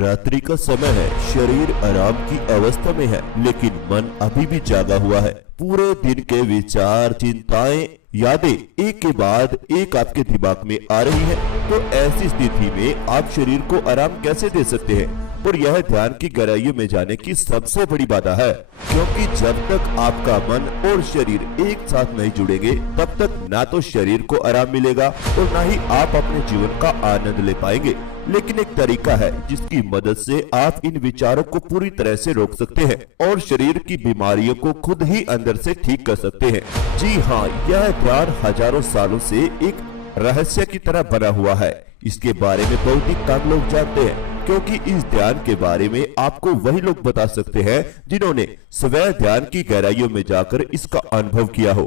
रात्रि का समय है, शरीर आराम की अवस्था में है, लेकिन मन अभी भी जागा हुआ है। पूरे दिन के विचार, चिंताएं, यादें एक के बाद एक आपके दिमाग में आ रही है। तो ऐसी स्थिति में आप शरीर को आराम कैसे दे सकते हैं? और यह ध्यान की गहराइयों में जाने की सबसे बड़ी बाधा है, क्योंकि जब तक आपका मन और शरीर एक साथ नहीं जुड़ेंगे, तब तक ना तो शरीर को आराम मिलेगा और ना ही आप अपने जीवन का आनंद ले पाएंगे। लेकिन एक तरीका है जिसकी मदद से आप इन विचारों को पूरी तरह से रोक सकते हैं और शरीर की बीमारियों को खुद ही अंदर से ठीक कर सकते हैं। जी हाँ, यह ध्यान हजारों सालों से एक रहस्य की तरह बना हुआ है। इसके बारे में बहुत ही कम लोग जानते हैं, क्योंकि इस ध्यान के बारे में आपको वही लोग बता सकते हैं जिन्होंने स्वयं ध्यान की गहराइयों में जाकर इसका अनुभव किया हो।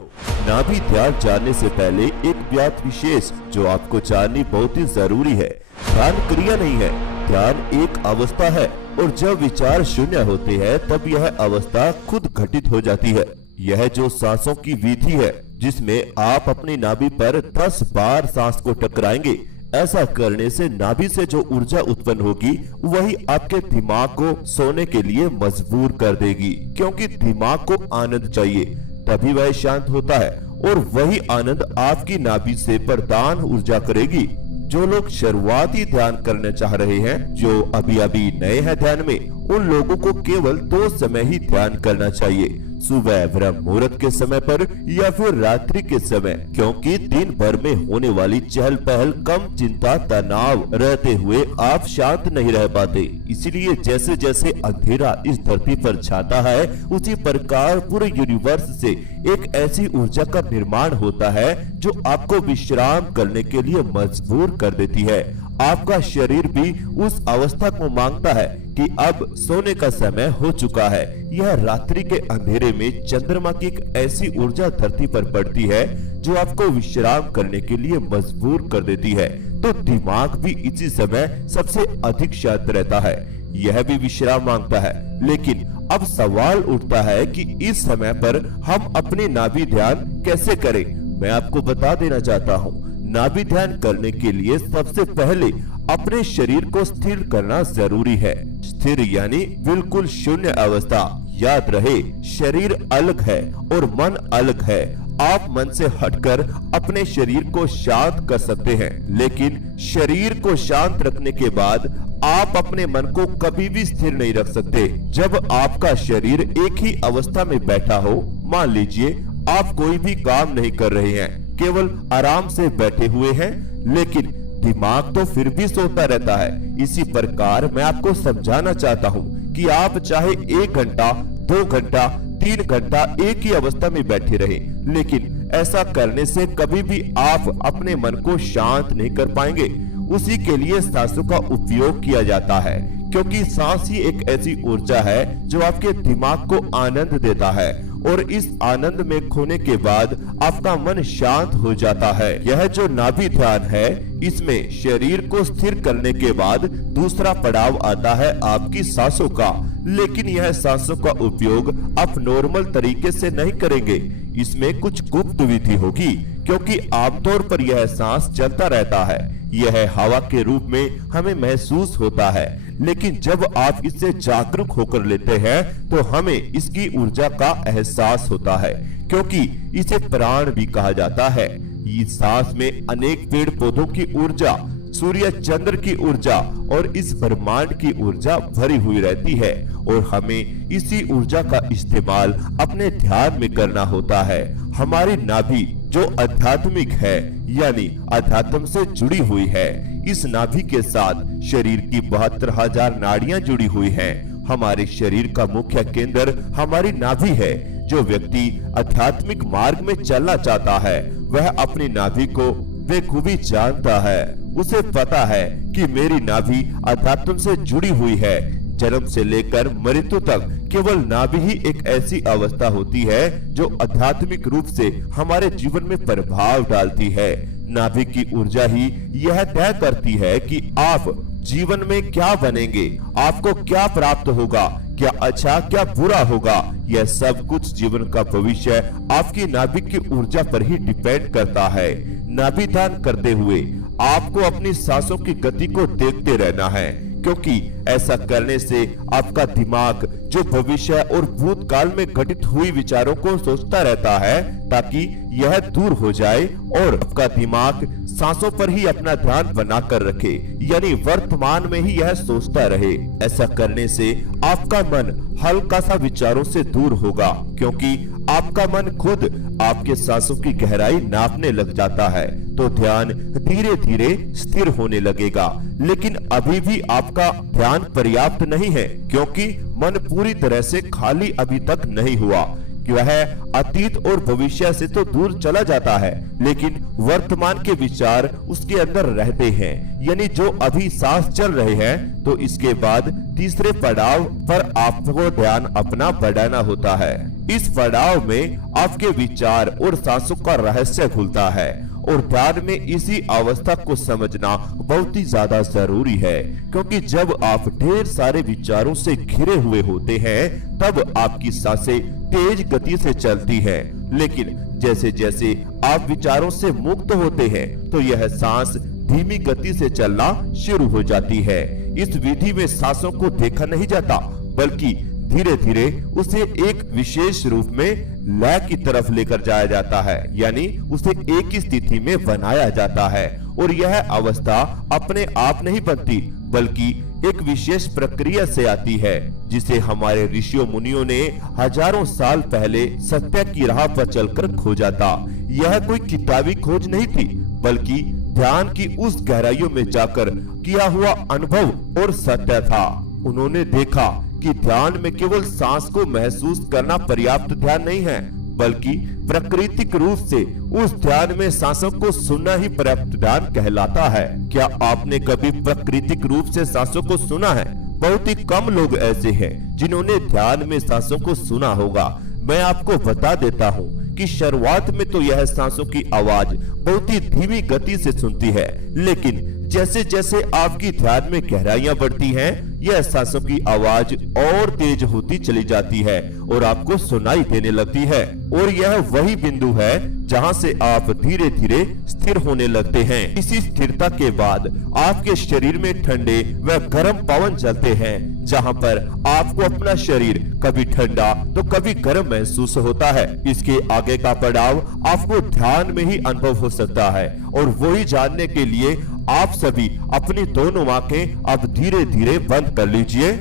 नाभि ध्यान जानने से पहले एक बात विशेष जो आपको जाननी बहुत ही जरूरी है। ध्यान क्रिया नहीं है, ध्यान एक अवस्था है, और जब विचार शून्य होते हैं तब यह अवस्था खुद घटित हो जाती है। यह जो सांसों की विधि है, जिसमें आप अपनी नाभि पर 10 बार सांस को टकराएंगे, ऐसा करने से नाभि से जो ऊर्जा उत्पन्न होगी वही आपके दिमाग को सोने के लिए मजबूर कर देगी, क्योंकि दिमाग को आनंद चाहिए, तभी वह शांत होता है, और वही आनंद आपकी नाभि से प्रदान ऊर्जा करेगी। जो लोग शुरुआती ध्यान करने चाह रहे हैं, जो अभी अभी नए हैं ध्यान में, उन लोगों को केवल 2 समय ही ध्यान करना चाहिए, सुबह ब्रह्म मुहूर्त के समय पर या फिर रात्रि के समय, क्योंकि दिन भर में होने वाली चहल पहल, कम चिंता, तनाव रहते हुए आप शांत नहीं रह पाते। इसलिए जैसे जैसे अंधेरा इस धरती पर छाता है, उसी प्रकार पूरे यूनिवर्स से एक ऐसी ऊर्जा का निर्माण होता है जो आपको विश्राम करने के लिए मजबूर कर देती है। आपका शरीर भी उस अवस्था को मांगता है कि अब सोने का समय हो चुका है। यह रात्रि के अंधेरे में चंद्रमा की एक ऐसी ऊर्जा धरती पर पड़ती है जो आपको विश्राम करने के लिए मजबूर कर देती है। तो दिमाग भी इसी समय सबसे अधिक शांत रहता है, यह भी विश्राम मांगता है। लेकिन अब सवाल उठता है कि इस समय पर हम अपनी नाभि ध्यान कैसे करें? मैं आपको बता देना चाहता हूँ। नाभि ध्यान करने के लिए सबसे पहले अपने शरीर को स्थिर करना जरूरी है। स्थिर यानी बिल्कुल शून्य अवस्था। याद रहे, शरीर अलग है और मन अलग है। आप मन से हटकर अपने शरीर को शांत कर सकते हैं, लेकिन शरीर को शांत रखने के बाद आप अपने मन को कभी भी स्थिर नहीं रख सकते। जब आपका शरीर एक ही अवस्था में बैठा हो, मान लीजिए आप कोई भी काम नहीं कर रहे हैं, केवल आराम से बैठे हुए हैं, लेकिन दिमाग तो फिर भी सोता रहता है। इसी प्रकार मैं आपको समझाना चाहता हूँ कि आप चाहे 1 घंटा, 2 घंटा, 3 घंटा एक ही अवस्था में बैठे रहे, लेकिन ऐसा करने से कभी भी आप अपने मन को शांत नहीं कर पाएंगे। उसी के लिए सांसों का उपयोग किया जाता है, क्योंकि सांस ही एक ऐसी ऊर्जा है जो आपके दिमाग को आनंद देता है, और इस आनंद में खोने के बाद आपका मन शांत हो जाता है। यह जो नाभि ध्यान है, इसमें शरीर को स्थिर करने के बाद दूसरा पड़ाव आता है आपकी सांसों का। लेकिन यह सांसों का उपयोग आप नॉर्मल तरीके से नहीं करेंगे, इसमें कुछ गुप्त विधि होगी, क्योंकि आमतौर पर यह सांस चलता रहता है। यह हवा के रूप में हमें महसूस होता है, लेकिन जब आप इससे जागरूक होकर लेते हैं तो हमें इसकी ऊर्जा का एहसास होता है, क्योंकि इसे प्राण भी कहा जाता है। इस सांस में अनेक पेड़ पौधों की ऊर्जा, सूर्य चंद्र की ऊर्जा और इस ब्रह्मांड की ऊर्जा भरी हुई रहती है, और हमें इसी ऊर्जा का इस्तेमाल अपने ध्यान में करना होता है। हमारी नाभि जो आध्यात्मिक है, यानी अध्यात्म से जुड़ी हुई है, इस नाभि के साथ शरीर की 72,000 नाड़ियां जुड़ी हुई हैं। हमारे शरीर का मुख्य केंद्र हमारी नाभि है। जो व्यक्ति आध्यात्मिक मार्ग में चलना चाहता है, वह अपनी नाभि को बेखूबी जानता है। उसे पता है कि मेरी नाभि अध्यात्म से जुड़ी हुई है। जन्म से लेकर मृत्यु तक केवल नाभि ही एक ऐसी अवस्था होती है जो आध्यात्मिक रूप से हमारे जीवन में प्रभाव डालती है। नाभि की ऊर्जा ही यह तय करती है कि आप जीवन में क्या बनेंगे, आपको क्या प्राप्त होगा, क्या अच्छा क्या बुरा होगा। यह सब कुछ जीवन का भविष्य आपकी नाभि की ऊर्जा पर ही डिपेंड करता है। नाभि ध्यान करते हुए आपको अपनी सांसों की गति को देखते रहना है, क्योंकि ऐसा करने से आपका दिमाग जो भविष्य और भूतकाल में घटित हुई विचारों को सोचता रहता है, ताकि यह दूर हो जाए और आपका दिमाग सांसों पर ही अपना ध्यान बनाकर रखे, यानी वर्तमान में ही यह सोचता रहे। ऐसा करने से आपका मन हल्का सा विचारों से दूर होगा, क्योंकि आपका मन खुद आपके सांसों की गहराई नापने लग जाता है, तो ध्यान धीरे धीरे स्थिर होने लगेगा। लेकिन अभी भी आपका ध्यान पर्याप्त नहीं है, क्योंकि मन पूरी तरह से खाली अभी तक नहीं हुआ। वह अतीत और भविष्य से तो दूर चला जाता है, लेकिन वर्तमान के विचार उसके अंदर रहते हैं, यानी जो अभी सांस चल रहे हैं। तो इसके बाद तीसरे पड़ाव पर आपको ध्यान अपना बढ़ाना होता है। इस पड़ाव में आपके विचार और सांसों का रहस्य खुलता है, और ध्यान में इसी अवस्था को समझना बहुत ही ज्यादा जरूरी है, क्योंकि जब आप ढेर सारे विचारों से घिरे हुए होते हैं, तब आपकी सांसें तेज गति से चलती है। लेकिन जैसे जैसे आप विचारों से मुक्त होते हैं, तो यह सांस धीमी गति से चलना शुरू हो जाती है। इस विधि में सांसों को देखा नहीं जाता, बल्कि धीरे धीरे उसे एक विशेष रूप में लय की तरफ लेकर जाया जाता है, यानी उसे एक ही स्थिति में बनाया जाता है। और यह अवस्था अपने आप नहीं बनती, बल्कि एक विशेष प्रक्रिया से आती है, जिसे हमारे ऋषियों मुनियों ने हजारों साल पहले सत्य की राह पर चलकर खोजा था। यह कोई किताबी खोज नहीं थी, बल्कि ध्यान की उस गहराइयों में जाकर किया हुआ अनुभव और सत्य था। उन्होंने देखा कि ध्यान में केवल सांस को महसूस करना पर्याप्त ध्यान नहीं है, बल्कि प्राकृतिक रूप से उस ध्यान में सांसों को सुनना ही पर्याप्त ध्यान कहलाता है। क्या आपने कभी प्राकृतिक रूप से सांसों को सुना है? बहुत ही कम लोग ऐसे हैं जिन्होंने ध्यान में सांसों को सुना होगा। मैं आपको बता देता हूँ कि शुरुआत में तो यह सांसों की आवाज बहुत ही धीमी गति से सुनती है, लेकिन जैसे जैसे आपकी ध्यान में गहराइयां बढ़ती हैं, यह सांसों की आवाज और तेज होती चली जाती है और आपको सुनाई देने लगती है। और यह वही बिंदु है जहां से आप धीरे धीरे स्थिर होने लगते हैं। इसी स्थिरता के बाद आपके शरीर में ठंडे व गर्म पवन चलते हैं, जहां पर आपको अपना शरीर कभी ठंडा तो कभी गर्म महसूस होता है। इसके आगे का पड़ाव आपको ध्यान में ही अनुभव हो सकता है, और वही जानने के लिए आप सभी अपनी दोनों आंखें अब धीरे धीरे बंद कर लीजिए।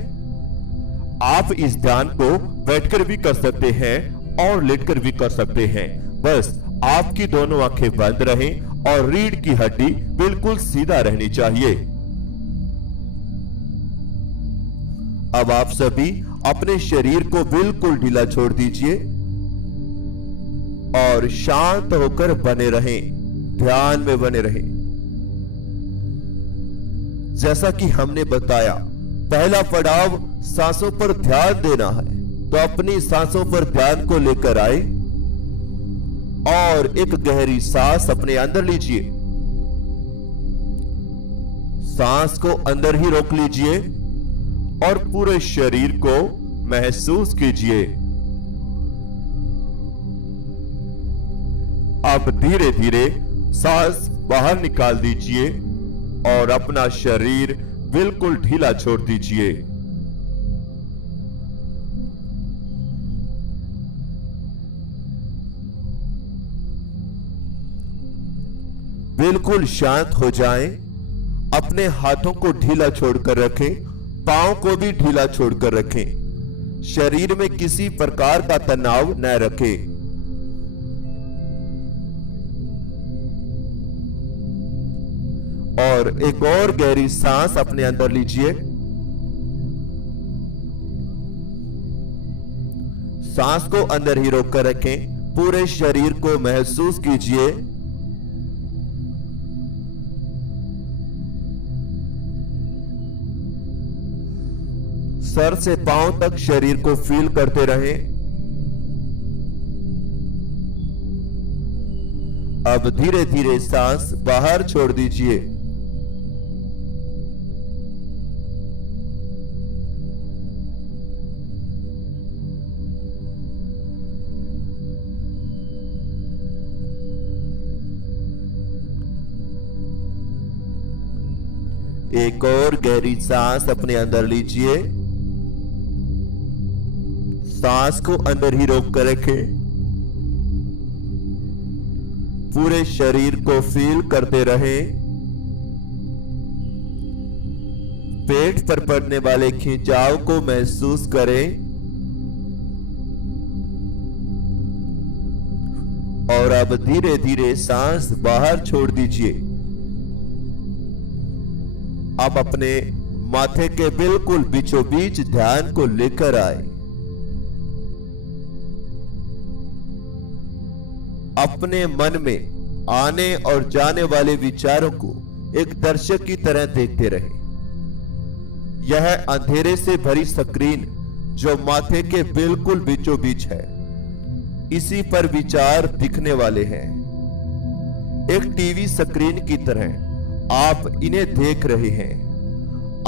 आप इस ध्यान को बैठकर भी कर सकते हैं और लेटकर भी कर सकते हैं। बस आपकी दोनों आंखें बंद रहें और रीढ़ की हड्डी बिल्कुल सीधा रहनी चाहिए। अब आप सभी अपने शरीर को बिल्कुल ढीला छोड़ दीजिए और शांत होकर बने रहें, ध्यान में बने रहें। जैसा कि हमने बताया, पहला पड़ाव सांसों पर ध्यान देना है, तो अपनी सांसों पर ध्यान को लेकर आए और एक गहरी सांस अपने अंदर लीजिए। सांस को अंदर ही रोक लीजिए और पूरे शरीर को महसूस कीजिए। अब धीरे धीरे सांस बाहर निकाल दीजिए और अपना शरीर बिल्कुल ढीला छोड़ दीजिए। बिल्कुल शांत हो जाएं। अपने हाथों को ढीला छोड़कर रखें, पांव को भी ढीला छोड़कर रखें। शरीर में किसी प्रकार का तनाव न रखें। और एक और गहरी सांस अपने अंदर लीजिए। सांस को अंदर ही रोककर रखें, पूरे शरीर को महसूस कीजिए। सर से पांव तक शरीर को फील करते रहें। अब धीरे धीरे सांस बाहर छोड़ दीजिए। एक और गहरी सांस अपने अंदर लीजिए। सांस को अंदर ही रोक कर रखें। पूरे शरीर को फील करते रहें। पेट पर पड़ने वाले खिंचाव को महसूस करें और अब धीरे धीरे सांस बाहर छोड़ दीजिए। अब अपने माथे के बिल्कुल बीचों बीच ध्यान को लेकर आए। अपने मन में आने और जाने वाले विचारों को एक दर्शक की तरह देखते रहें। यह अंधेरे से भरी स्क्रीन जो माथे के बिल्कुल बीचों बीच है, इसी पर विचार दिखने वाले हैं। एक टीवी स्क्रीन की तरह आप इन्हें देख रहे हैं।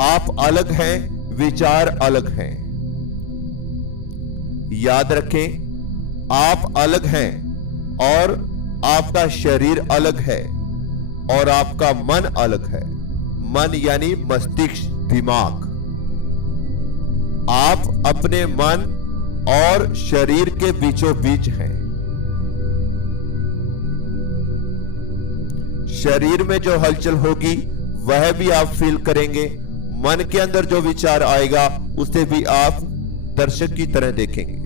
आप अलग हैं, विचार अलग हैं। याद रखें, आप अलग हैं और आपका शरीर अलग है और आपका मन अलग है। मन यानी मस्तिष्क, दिमाग। आप अपने मन और शरीर के बीचों बीच हैं। शरीर में जो हलचल होगी वह भी आप फील करेंगे। मन के अंदर जो विचार आएगा उसे भी आप दर्शक की तरह देखेंगे।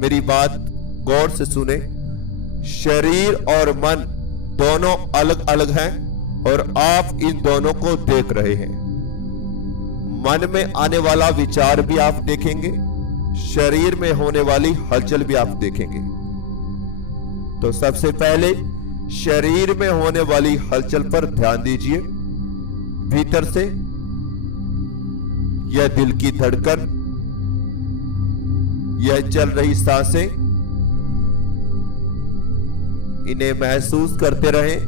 मेरी बात गौर से सुने। शरीर और मन दोनों अलग अलग हैं और आप इन दोनों को देख रहे हैं। मन में आने वाला विचार भी आप देखेंगे, शरीर में होने वाली हलचल भी आप देखेंगे। तो सबसे पहले शरीर में होने वाली हलचल पर ध्यान दीजिए। भीतर से यह दिल की धड़कन, यह चल रही सांसें, इन्हें महसूस करते रहें।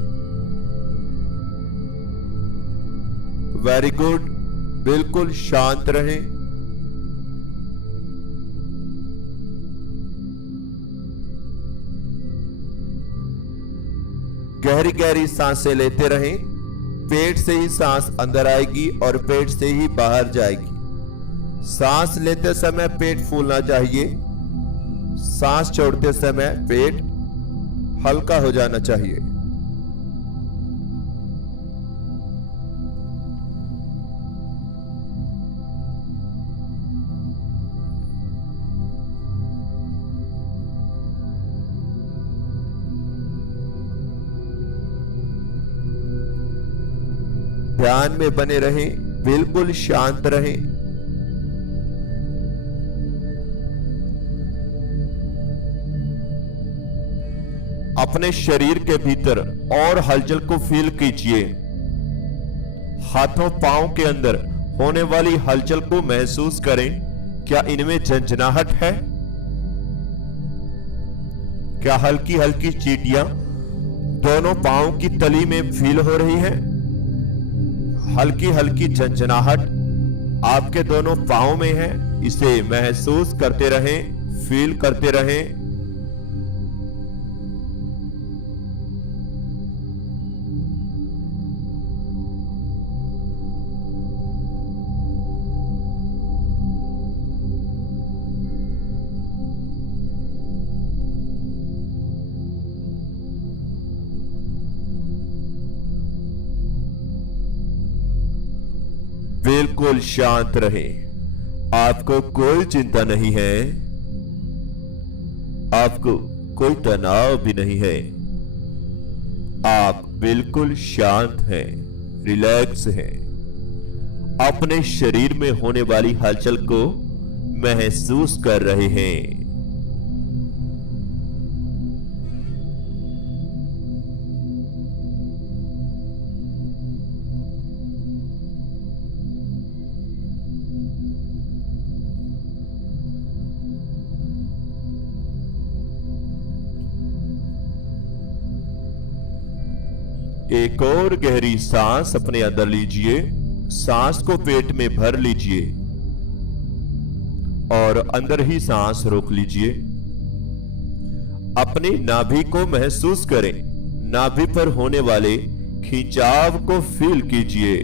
Very good. बिल्कुल शांत रहें। गहरी गहरी सांसें लेते रहें। पेट से ही सांस अंदर आएगी और पेट से ही बाहर जाएगी। सांस लेते समय पेट फूलना चाहिए। सांस छोड़ते समय पेट हल्का हो जाना चाहिए। ध्यान में बने रहें, बिल्कुल शांत रहें। अपने शरीर के भीतर और हलचल को फील कीजिए। हाथों पांव के अंदर होने वाली हलचल को महसूस करें। क्या इनमें झंझनाहट है? क्या हल्की हल्की चींटियां दोनों पांव की तली में फील हो रही है? हल्की हल्की झंझनाहट आपके दोनों पांव में है। इसे महसूस करते रहें, फील करते रहें। बिल्कुल शांत रहें। आपको कोई चिंता नहीं है, आपको कोई तनाव भी नहीं है। आप बिल्कुल शांत हैं, रिलैक्स हैं। अपने शरीर में होने वाली हलचल को महसूस कर रहे हैं। एक और गहरी सांस अपने अंदर लीजिए। सांस को पेट में भर लीजिए और अंदर ही सांस रोक लीजिए। अपनी नाभि को महसूस करें। नाभि पर होने वाले खिंचाव को फील कीजिए।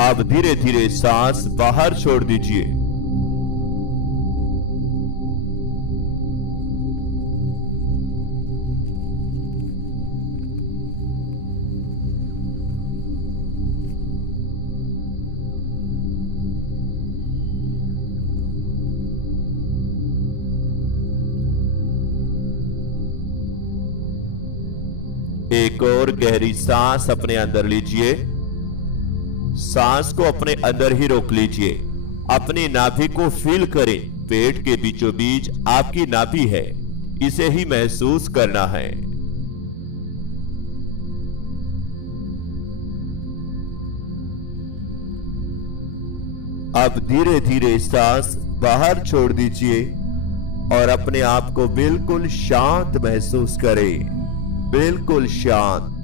अब धीरे धीरे सांस बाहर छोड़ दीजिए। एक और गहरी सांस अपने अंदर लीजिए। सांस को अपने अंदर ही रोक लीजिए। अपनी नाभि को फील करें। पेट के बीचों बीच आपकी नाभि है, इसे ही महसूस करना है। अब धीरे धीरे सांस बाहर छोड़ दीजिए और अपने आप को बिल्कुल शांत महसूस करें, बिल्कुल शांत।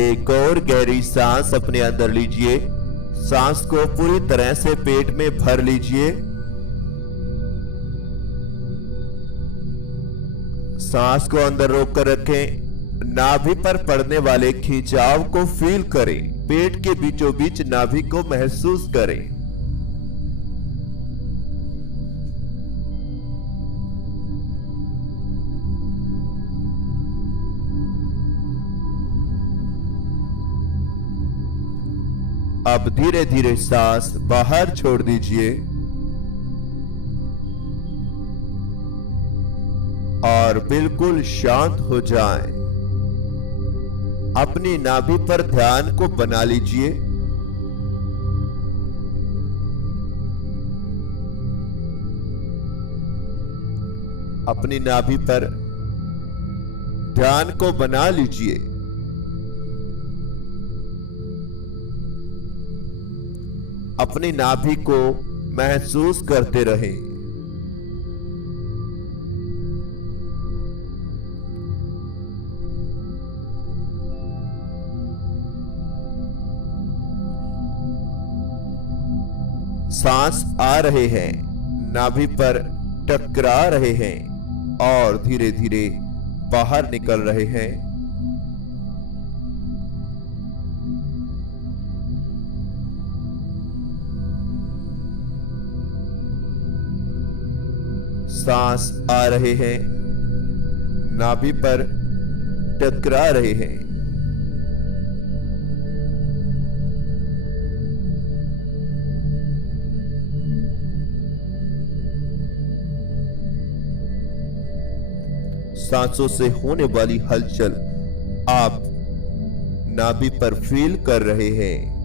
एक और गहरी सांस अपने अंदर लीजिए। सांस को पूरी तरह से पेट में भर लीजिए। सांस को अंदर रोक कर रखें। नाभि पर पड़ने वाले खिंचाव को फील करें। पेट के बीचों बीच नाभि को महसूस करें। अब धीरे धीरे सांस बाहर छोड़ दीजिए और बिल्कुल शांत हो जाएं। अपनी नाभि पर ध्यान को बना लीजिए। अपनी नाभि पर ध्यान को बना लीजिए। अपनी नाभि को महसूस करते रहें। सांस आ रहे हैं, नाभि पर टकरा रहे हैं और धीरे धीरे बाहर निकल रहे हैं। सांस आ रहे हैं, नाभि पर टकरा रहे हैं। सांसों से होने वाली हलचल आप नाभि पर फील कर रहे हैं।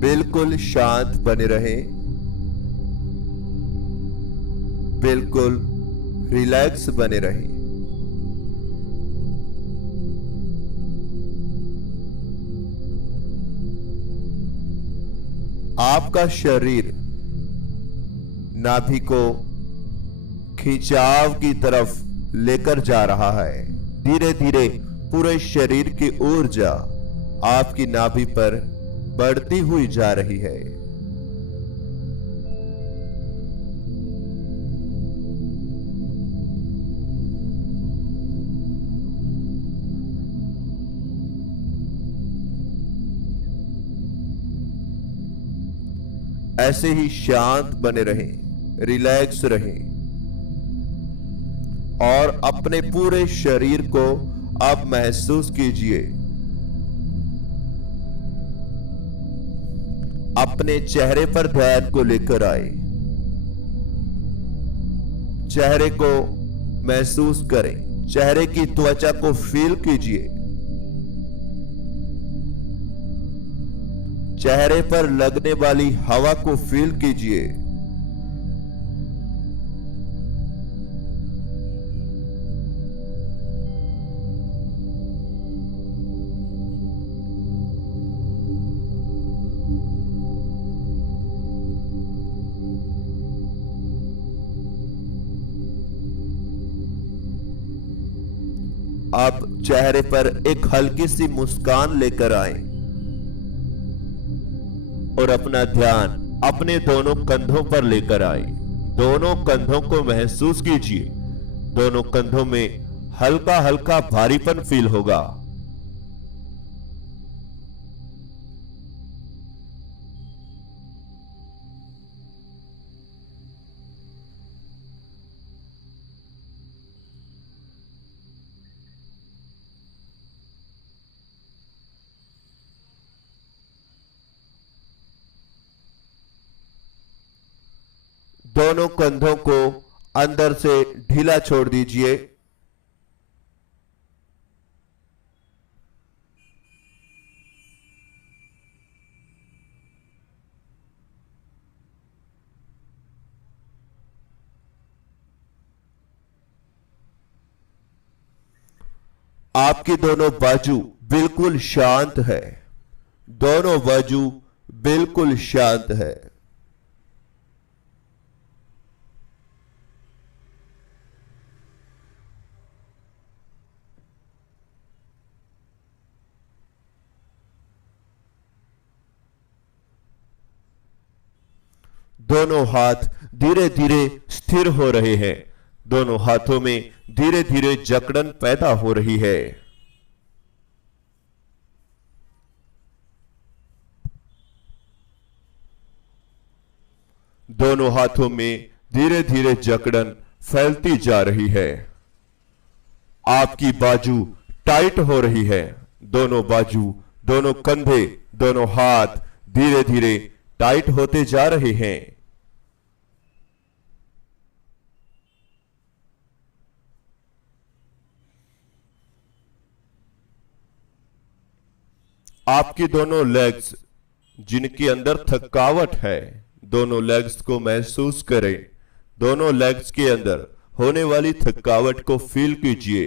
बिल्कुल शांत बने रहें, बिल्कुल रिलैक्स बने रहें। आपका शरीर नाभि को खिंचाव की तरफ लेकर जा रहा है। धीरे धीरे पूरे शरीर की ऊर्जा आपकी नाभि पर बढ़ती हुई जा रही है। ऐसे ही शांत बने रहें, रिलैक्स रहें और अपने पूरे शरीर को आप महसूस कीजिए। अपने चेहरे पर ध्यान को लेकर आए। चेहरे को महसूस करें। चेहरे की त्वचा को फील कीजिए। चेहरे पर लगने वाली हवा को फील कीजिए। आप चेहरे पर एक हल्की सी मुस्कान लेकर आए और अपना ध्यान अपने दोनों कंधों पर लेकर आए। दोनों कंधों को महसूस कीजिए। दोनों कंधों में हल्का हल्का भारीपन फील होगा। दोनों कंधों को अंदर से ढीला छोड़ दीजिए। आपकी दोनों बाजू बिल्कुल शांत है। दोनों बाजू बिल्कुल शांत है। दोनों हाथ धीरे धीरे स्थिर हो रहे हैं। दोनों हाथों में धीरे धीरे जकड़न पैदा हो रही है। दोनों हाथों में धीरे धीरे जकड़न फैलती जा रही है। आपकी बाजू टाइट हो रही है। दोनों बाजू, दोनों कंधे, दोनों हाथ धीरे धीरे टाइट होते जा रहे हैं। आपकी दोनों लेग्स जिनके अंदर थकावट है, दोनों लेग्स को महसूस करें। दोनों लेग्स के अंदर होने वाली थकावट को फील कीजिए।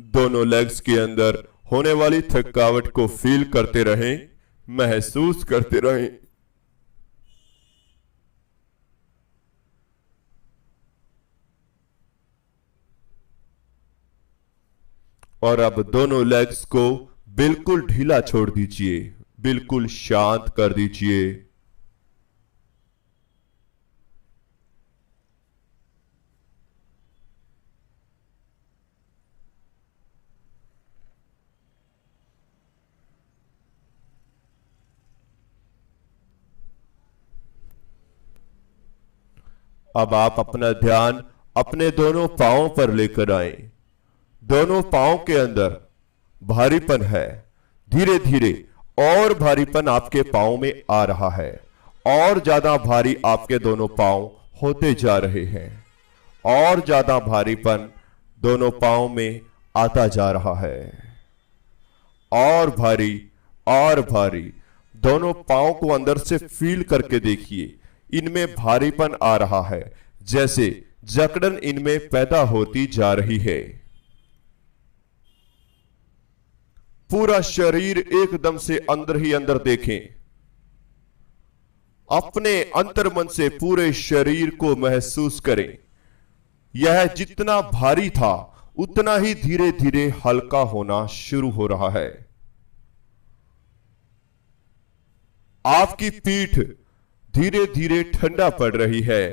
दोनों लेग्स के अंदर होने वाली थकावट को फील करते रहें, महसूस करते रहें। और अब दोनों लेग्स को बिल्कुल ढीला छोड़ दीजिए, बिल्कुल शांत कर दीजिए। अब आप अपना ध्यान अपने दोनों पांवों पर लेकर आए। दोनों पांव के अंदर भारीपन है। धीरे धीरे और भारीपन आपके पांव में आ रहा है। और ज्यादा भारी आपके दोनों पांव होते जा रहे हैं। और ज्यादा भारीपन दोनों पांव में आता जा रहा है। और भारी दोनों पांव को अंदर से फील करके देखिए। इनमें भारीपन आ रहा है, जैसे जकड़न इनमें पैदा होती जा रही है। पूरा शरीर एकदम से अंदर ही अंदर देखें। अपने अंतर्मन से पूरे शरीर को महसूस करें। यह जितना भारी था उतना ही धीरे धीरे हल्का होना शुरू हो रहा है। आपकी पीठ धीरे धीरे ठंडा पड़ रही है।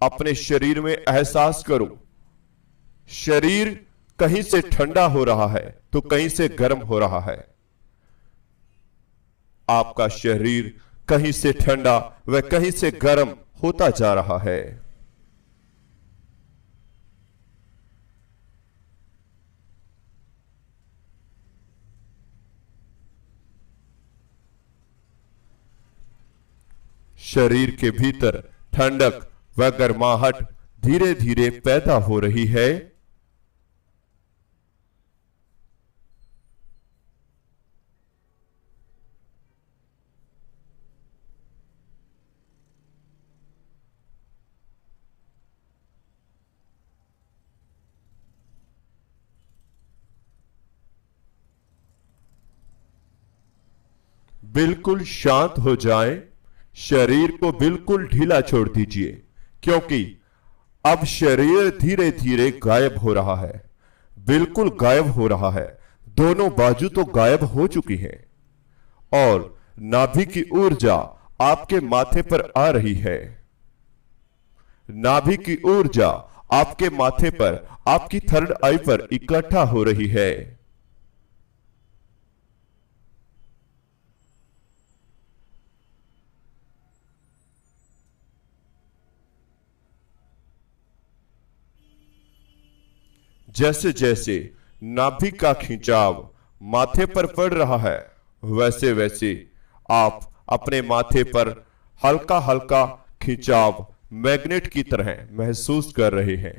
अपने शरीर में एहसास करो। शरीर कहीं से ठंडा हो रहा है तो कहीं से गर्म हो रहा है। आपका शरीर कहीं से ठंडा व कहीं से गर्म होता जा रहा है। शरीर के भीतर ठंडक व गर्माहट धीरे धीरे पैदा हो रही है। बिल्कुल शांत हो जाएं, शरीर को बिल्कुल ढीला छोड़ दीजिए, क्योंकि अब शरीर धीरे धीरे गायब हो रहा है, बिल्कुल गायब हो रहा है। दोनों बाजू तो गायब हो चुकी हैं और नाभि की ऊर्जा आपके माथे पर आ रही है। नाभि की ऊर्जा आपके माथे पर, आपकी थर्ड आई पर इकट्ठा हो रही है। जैसे जैसे नाभि का खिंचाव माथे पर पड़ रहा है, वैसे वैसे आप अपने माथे पर हल्का हल्का खिंचाव मैग्नेट की तरह महसूस कर रहे हैं।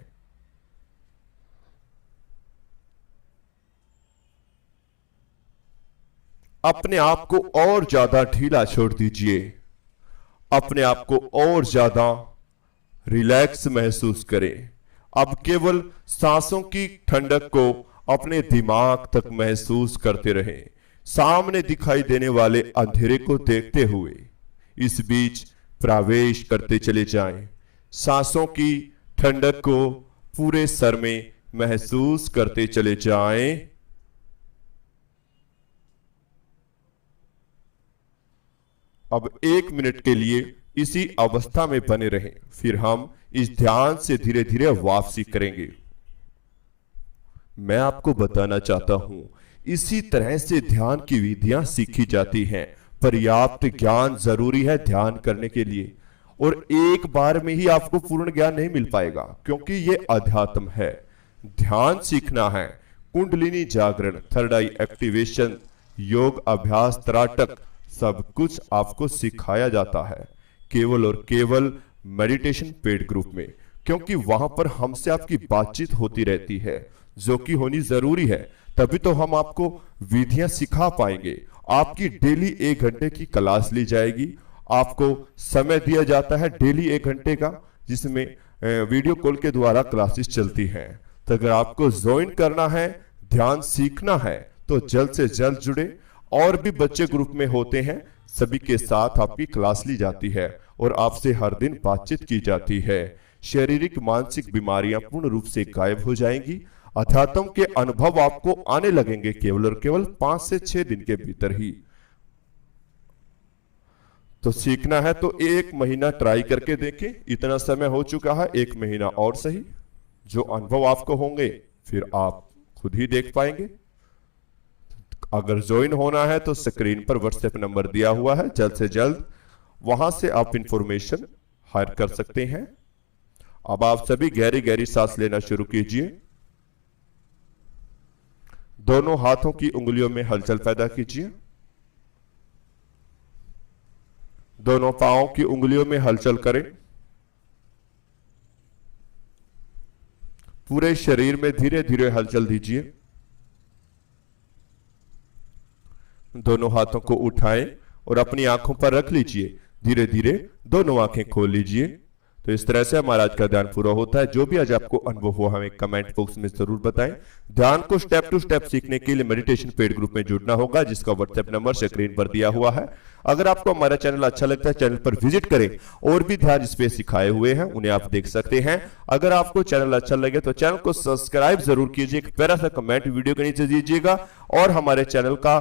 अपने आप को और ज्यादा ढीला छोड़ दीजिए, अपने आप को और ज्यादा रिलैक्स महसूस करें। अब केवल सांसों की ठंडक को अपने दिमाग तक महसूस करते रहें, सामने दिखाई देने वाले अंधेरे को देखते हुए इस बीच प्रवेश करते चले जाएं। सांसों की ठंडक को पूरे सर में महसूस करते चले जाएं। अब 1 मिनट के लिए इसी अवस्था में बने रहें, फिर हम इस ध्यान से धीरे धीरे वापसी करेंगे। मैं आपको बताना चाहता हूं, इसी तरह से ध्यान की विधियां सीखी जाती हैं। पर्याप्त ज्ञान जरूरी है ध्यान करने के लिए, और एक बार में ही आपको पूर्ण ज्ञान नहीं मिल पाएगा, क्योंकि ये अध्यात्म है। ध्यान सीखना है, कुंडलिनी जागरण, थर्ड आई एक्टिवेशन, योग अभ्यास, त्राटक, सब कुछ आपको सिखाया जाता है केवल और केवल मेडिटेशन पेड ग्रुप में, क्योंकि वहां पर हमसे आपकी बातचीत होती रहती है, जो कि होनी जरूरी है। तभी तो हम आपको विधियां सिखा पाएंगे। आपकी डेली 1 घंटे की क्लास ली जाएगी, आपको समय दिया जाता है डेली 1 घंटे का, जिसमें वीडियो कॉल के द्वारा क्लासेस चलती हैं। तो अगर आपको ज्वाइन करना है, ध्यान सीखना है, तो जल्द से जल्द जुड़े। और भी बच्चे ग्रुप में होते हैं, सभी के साथ आपकी क्लास ली जाती है और आपसे हर दिन बातचीत की जाती है। शारीरिक मानसिक बीमारियां पूर्ण रूप से गायब हो जाएंगी। अध्यात्म के अनुभव आपको आने लगेंगे केवल और केवल 5 से 6 दिन के भीतर ही। तो सीखना है तो 1 महीना ट्राई करके देखें। इतना समय हो चुका है, 1 महीना और सही। जो अनुभव आपको होंगे फिर आप खुद ही देख पाएंगे। अगर ज्वाइन होना है तो स्क्रीन पर व्हाट्सएप नंबर दिया हुआ है, जल्द से जल्द वहां से आप इंफॉर्मेशन हायर कर सकते हैं। अब आप सभी गहरी गहरी सांस लेना शुरू कीजिए। दोनों हाथों की उंगलियों में हलचल पैदा कीजिए। दोनों पांवों की उंगलियों में हलचल करें। पूरे शरीर में धीरे धीरे हलचल दीजिए। दोनों हाथों को उठाएं और अपनी आंखों पर रख लीजिए। धीरे धीरे दोनों आंखें खोल लीजिए। तो इस तरह से हमारा आज का ध्यान पूरा होता है। जो भी आज आपको अनुभव हुआ हमें कमेंट बॉक्स में जरूर बताएं। ध्यान को स्टेप टू स्टेप सीखने के लिए मेडिटेशन पेड ग्रुप में जुड़ना होगा, जिसका व्हाट्सएप नंबर स्क्रीन पर दिया हुआ है। अगर आपको हमारा चैनल अच्छा लगता है, चैनल पर विजिट करें। और भी ध्यान इस पे सिखाए हुए हैं, उन्हें आप देख सकते हैं। अगर आपको चैनल अच्छा लगे तो चैनल को सब्सक्राइब जरूर कीजिए, एक प्यारा सा कमेंट वीडियो के नीचे दीजिएगा और हमारे चैनल का